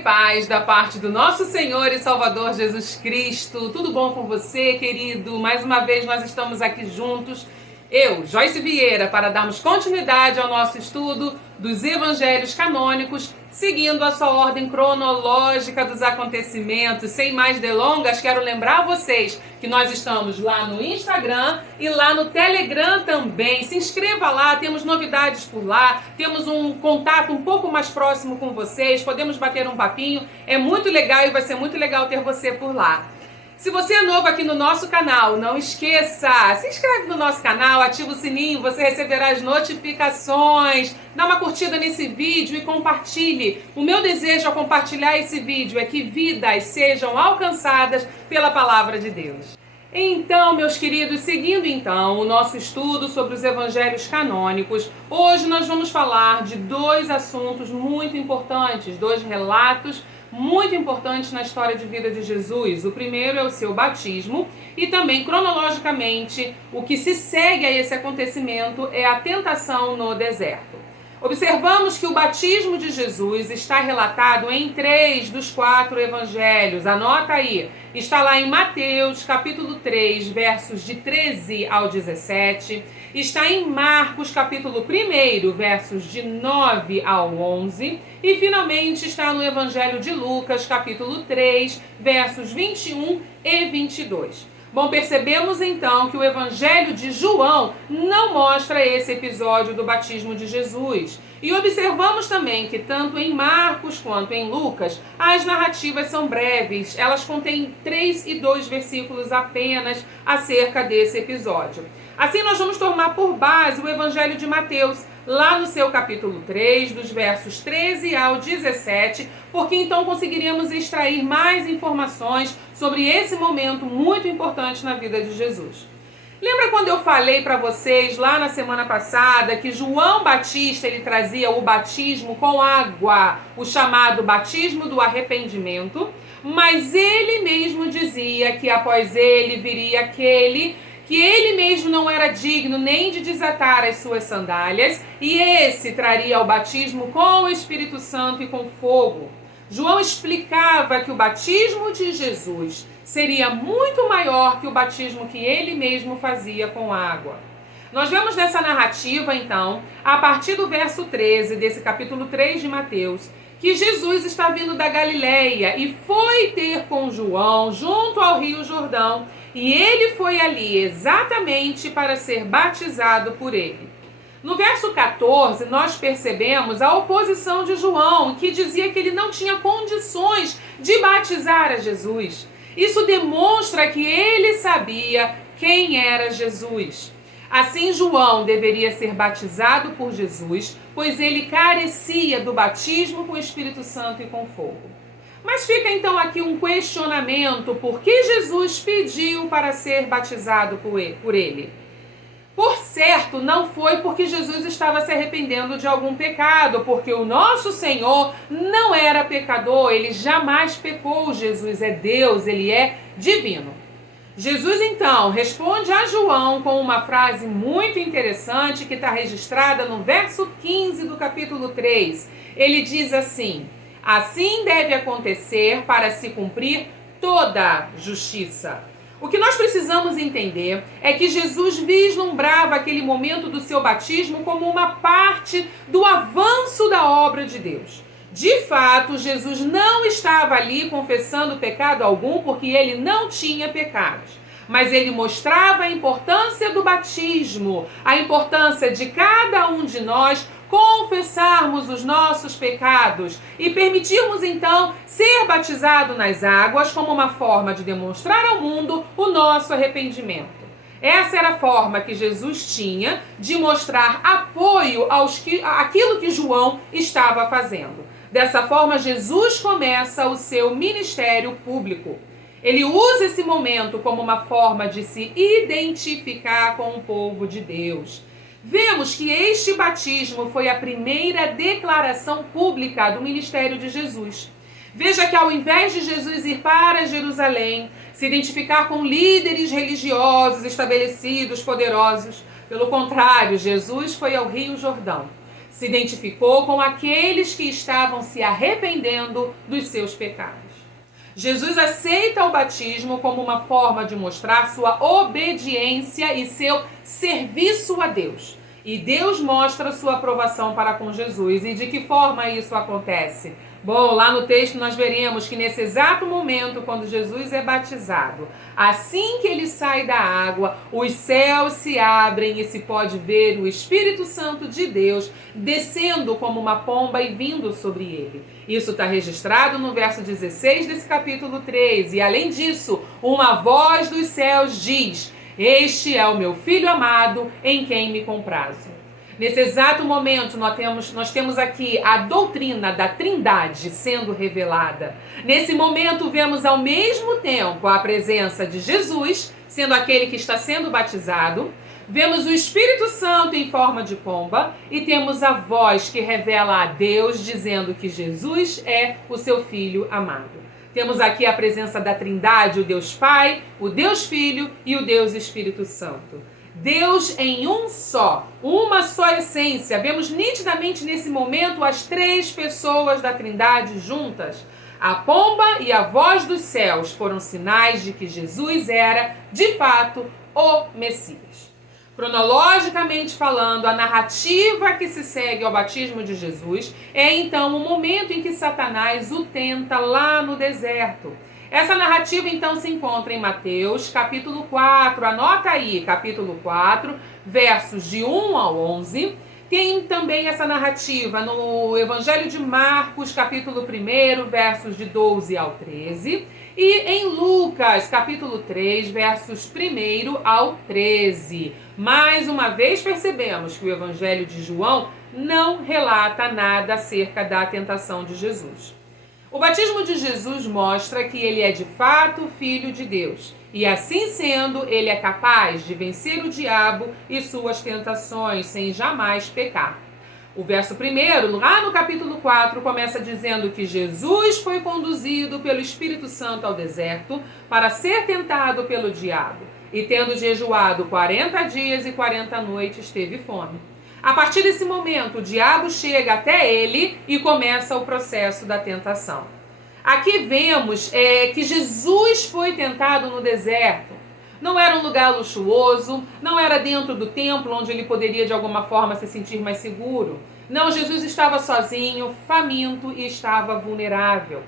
e paz da parte do nosso Senhor e Salvador Jesus Cristo. Tudo bom com você, querido? Mais uma vez nós estamos aqui juntos, eu, Joyce Vieira, para darmos continuidade ao nosso estudo dos evangelhos canônicos, seguindo a sua ordem cronológica dos acontecimentos. Sem mais delongas, quero lembrar a vocês que nós estamos lá no Instagram e lá no Telegram também. Se inscreva lá, temos novidades por lá, temos um contato um pouco mais próximo com vocês, podemos bater um papinho, é muito legal e vai ser muito legal ter você por lá. Se você é novo aqui no nosso canal, não esqueça, se inscreve no nosso canal, ativa o sininho, você receberá as notificações, dá uma curtida nesse vídeo e compartilhe. O meu desejo ao compartilhar esse vídeo é que vidas sejam alcançadas pela palavra de Deus. Então, meus queridos, seguindo então o nosso estudo sobre os evangelhos canônicos, hoje nós vamos falar de dois assuntos muito importantes, dois relatos muito importantes na história de vida de Jesus. O primeiro é o seu batismo e também, cronologicamente, o que se segue a esse acontecimento é a tentação no deserto. Observamos que o batismo de Jesus está relatado em 3 dos 4 evangelhos. Anota aí. Está lá em Mateus, capítulo 3, versos de 13 ao 17. Está em Marcos, capítulo 1, versos de 9 ao 11. E, finalmente, está no Evangelho de Lucas, capítulo 3, versos 21 e 22. Bom, percebemos então que o Evangelho de João não mostra esse episódio do batismo de Jesus. E observamos também que tanto em Marcos quanto em Lucas, as narrativas são breves. Elas contêm 3 e 2 versículos apenas acerca desse episódio. Assim, nós vamos tomar por base o Evangelho de Mateus, lá no seu capítulo 3, dos versos 13 ao 17, porque então conseguiríamos extrair mais informações sobre esse momento muito importante na vida de Jesus. Lembra quando eu falei para vocês lá na semana passada que João Batista ele trazia o batismo com água, o chamado batismo do arrependimento, mas ele mesmo dizia que após ele viria aquele que ele mesmo não era digno nem de desatar as suas sandálias, e esse traria o batismo com o Espírito Santo e com fogo. João explicava que o batismo de Jesus seria muito maior que o batismo que ele mesmo fazia com água. Nós vemos nessa narrativa, então, a partir do verso 13 desse capítulo 3 de Mateus, que Jesus está vindo da Galileia e foi ter com João junto ao Rio Jordão, e ele foi ali exatamente para ser batizado por ele. No verso 14, nós percebemos a oposição de João, que dizia que ele não tinha condições de batizar a Jesus. Isso demonstra que ele sabia quem era Jesus. Assim, João deveria ser batizado por Jesus, pois ele carecia do batismo com o Espírito Santo e com fogo. Mas fica então aqui um questionamento: por que Jesus pediu para ser batizado por ele? Por certo, não foi porque Jesus estava se arrependendo de algum pecado, porque o nosso Senhor não era pecador, ele jamais pecou. Jesus é Deus, ele é divino. Jesus, então, responde a João com uma frase muito interessante que está registrada no verso 15 do capítulo 3. Ele diz assim: assim deve acontecer para se cumprir toda justiça. O que nós precisamos entender é que Jesus vislumbrava aquele momento do seu batismo como uma parte do avanço da obra de Deus. De fato, Jesus não estava ali confessando pecado algum, porque ele não tinha pecados. Mas ele mostrava a importância do batismo, a importância de cada um de nós confessarmos os nossos pecados e permitirmos então ser batizado nas águas como uma forma de demonstrar ao mundo o nosso arrependimento. Essa era a forma que Jesus tinha de mostrar apoio àquilo que João estava fazendo. Dessa forma, Jesus começa o seu ministério público. Ele usa esse momento como uma forma de se identificar com o povo de Deus. Vemos que este batismo foi a primeira declaração pública do ministério de Jesus. Veja que ao invés de Jesus ir para Jerusalém, se identificar com líderes religiosos estabelecidos, poderosos, pelo contrário, Jesus foi ao Rio Jordão. Se identificou com aqueles que estavam se arrependendo dos seus pecados. Jesus aceita o batismo como uma forma de mostrar sua obediência e seu serviço a Deus. E Deus mostra sua aprovação para com Jesus. E de que forma isso acontece? Bom, lá no texto nós veremos que nesse exato momento, quando Jesus é batizado, assim que ele sai da água, os céus se abrem e se pode ver o Espírito Santo de Deus descendo como uma pomba e vindo sobre ele. Isso está registrado no verso 16 desse capítulo 3. E além disso, uma voz dos céus diz: "Este é o meu Filho amado, em quem me comprazo." Nesse exato momento, nós temos aqui a doutrina da Trindade sendo revelada. Nesse momento, vemos ao mesmo tempo a presença de Jesus, sendo aquele que está sendo batizado. Vemos o Espírito Santo em forma de pomba e temos a voz que revela a Deus, dizendo que Jesus é o seu Filho amado. Temos aqui a presença da Trindade, o Deus Pai, o Deus Filho e o Deus Espírito Santo. Deus em um só, uma só essência. Vemos nitidamente nesse momento as três pessoas da Trindade juntas. A pomba e a voz dos céus foram sinais de que Jesus era, de fato, o Messias. Cronologicamente falando, a narrativa que se segue ao batismo de Jesus é então o momento em que Satanás o tenta lá no deserto. Essa narrativa então se encontra em Mateus, capítulo 4, anota aí, capítulo 4, versos de 1 ao 11. Tem também essa narrativa no Evangelho de Marcos, capítulo 1, versos de 12 ao 13. E em Lucas, capítulo 3, versos 1 ao 13. Mais uma vez percebemos que o Evangelho de João não relata nada acerca da tentação de Jesus. O batismo de Jesus mostra que ele é de fato Filho de Deus. E assim sendo, ele é capaz de vencer o diabo e suas tentações sem jamais pecar. O verso 1, lá no capítulo 4, começa dizendo que Jesus foi conduzido pelo Espírito Santo ao deserto para ser tentado pelo diabo. E tendo jejuado 40 dias e 40 noites, teve fome. A partir desse momento, o diabo chega até ele e começa o processo da tentação. Aqui vemos que Jesus foi tentado no deserto. Não era um lugar luxuoso, não era dentro do templo onde ele poderia de alguma forma se sentir mais seguro. Não, Jesus estava sozinho, faminto e estava vulnerável.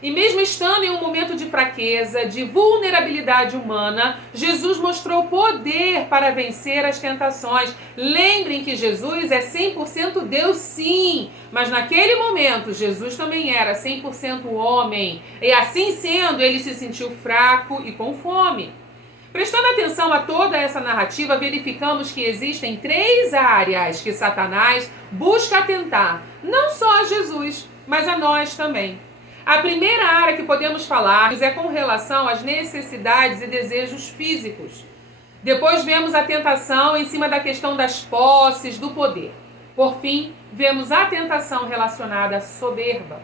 E mesmo estando em um momento de fraqueza, de vulnerabilidade humana, Jesus mostrou poder para vencer as tentações. Lembrem que Jesus é 100% Deus, sim, mas naquele momento Jesus também era 100% homem. E assim sendo, ele se sentiu fraco e com fome. Prestando atenção a toda essa narrativa, verificamos que existem 3 áreas que Satanás busca tentar, não só a Jesus, mas a nós também. A primeira área que podemos falar é com relação às necessidades e desejos físicos. Depois vemos a tentação em cima da questão das posses, do poder. Por fim, vemos a tentação relacionada à soberba.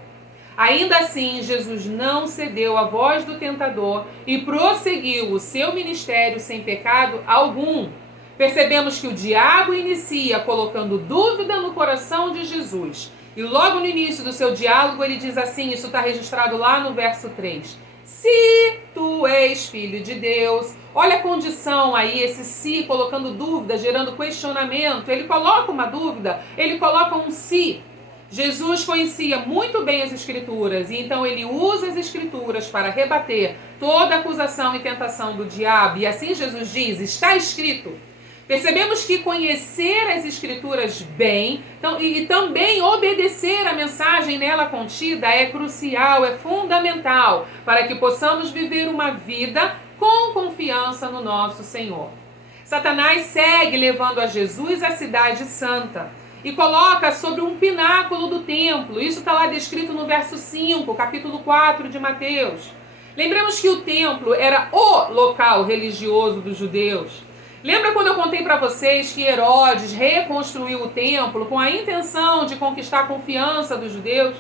Ainda assim, Jesus não cedeu à voz do tentador e prosseguiu o seu ministério sem pecado algum. Percebemos que o diabo inicia colocando dúvida no coração de Jesus. E logo no início do seu diálogo ele diz assim, isso está registrado lá no verso 3. Se tu és filho de Deus. Olha a condição aí, esse se colocando dúvida, gerando questionamento. Ele coloca uma dúvida, ele coloca um se. Jesus conhecia muito bem as Escrituras e então ele usa as Escrituras para rebater toda acusação e tentação do diabo. E assim Jesus diz, está escrito. Percebemos que conhecer as Escrituras bem e também obedecer a mensagem nela contida é crucial, é fundamental para que possamos viver uma vida com confiança no nosso Senhor. Satanás segue levando a Jesus à cidade santa e coloca sobre um pináculo do templo. Isso está lá descrito no verso 5, capítulo 4 de Mateus. Lembremos que o templo era o local religioso dos judeus. Lembra quando eu contei para vocês que Herodes reconstruiu o templo com a intenção de conquistar a confiança dos judeus?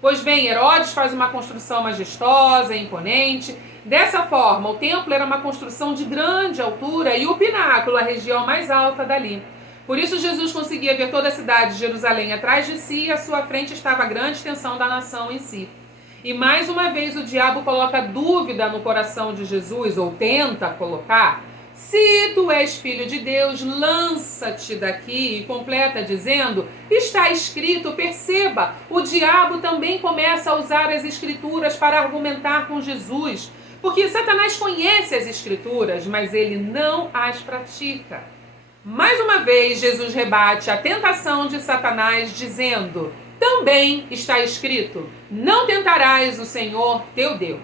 Pois bem, Herodes faz uma construção majestosa, imponente. Dessa forma, o templo era uma construção de grande altura e o pináculo, a região mais alta dali. Por isso Jesus conseguia ver toda a cidade de Jerusalém atrás de si e à sua frente estava a grande extensão da nação em si. E mais uma vez o diabo coloca dúvida no coração de Jesus, ou tenta colocar. Se tu és filho de Deus, lança-te daqui, e completa dizendo, está escrito. Perceba, o diabo também começa a usar as escrituras para argumentar com Jesus, porque Satanás conhece as escrituras, mas ele não as pratica. Mais uma vez, Jesus rebate a tentação de Satanás dizendo, também está escrito, não tentarás o Senhor teu Deus.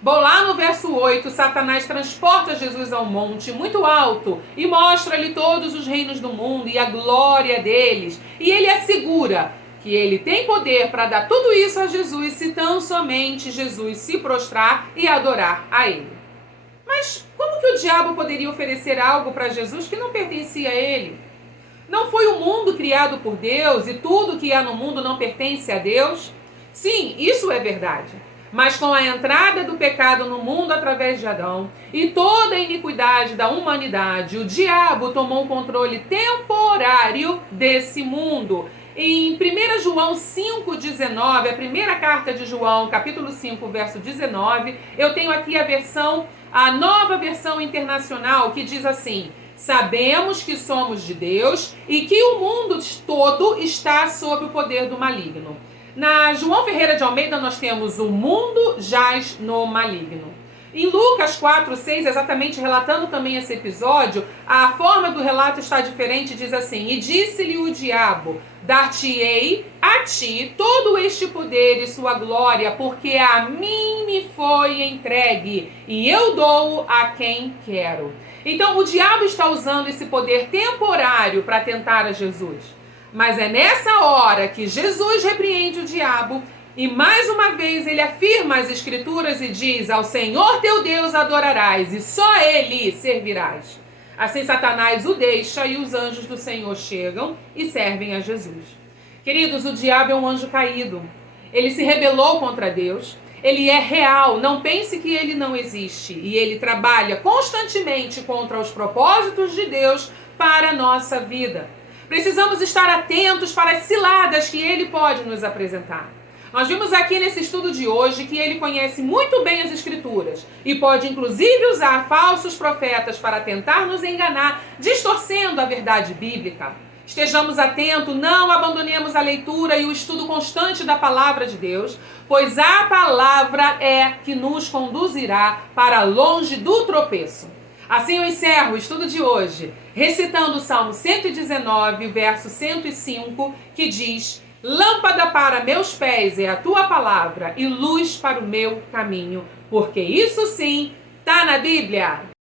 Bom, lá no verso 8, Satanás transporta Jesus a um monte muito alto e mostra-lhe todos os reinos do mundo e a glória deles. E ele assegura que ele tem poder para dar tudo isso a Jesus se tão somente Jesus se prostrar e adorar a ele. Mas como que o diabo poderia oferecer algo para Jesus que não pertencia a ele? Não foi o mundo criado por Deus e tudo que há no mundo não pertence a Deus? Sim, isso é verdade. Mas com a entrada do pecado no mundo através de Adão e toda a iniquidade da humanidade, o diabo tomou o controle temporário desse mundo. Em 1 João 5,19, a primeira carta de João, capítulo 5, verso 19, eu tenho aqui a nova versão internacional, que diz assim, sabemos que somos de Deus e que o mundo todo está sob o poder do maligno. Na João Ferreira de Almeida nós temos o mundo jaz no maligno. Em Lucas 4:6, exatamente relatando também esse episódio, a forma do relato está diferente, diz assim, e disse-lhe o diabo, dar-te-ei a ti todo este poder e sua glória, porque a mim me foi entregue, e eu dou a quem quero. Então o diabo está usando esse poder temporário para tentar a Jesus. Mas é nessa hora que Jesus repreende o diabo e mais uma vez ele afirma as escrituras e diz, ao Senhor teu Deus adorarás e só ele servirás. Assim Satanás o deixa e os anjos do Senhor chegam e servem a Jesus. Queridos, o diabo é um anjo caído. Ele se rebelou contra Deus. Ele é real, não pense que ele não existe. E ele trabalha constantemente contra os propósitos de Deus para a nossa vida. Precisamos estar atentos para as ciladas que ele pode nos apresentar. Nós vimos aqui nesse estudo de hoje que ele conhece muito bem as escrituras e pode inclusive usar falsos profetas para tentar nos enganar, distorcendo a verdade bíblica. Estejamos atentos, não abandonemos a leitura e o estudo constante da palavra de Deus, pois a palavra é que nos conduzirá para longe do tropeço. Assim eu encerro o estudo de hoje, recitando o Salmo 119, verso 105, que diz, lâmpada para meus pés é a tua palavra e luz para o meu caminho, porque isso sim está na Bíblia.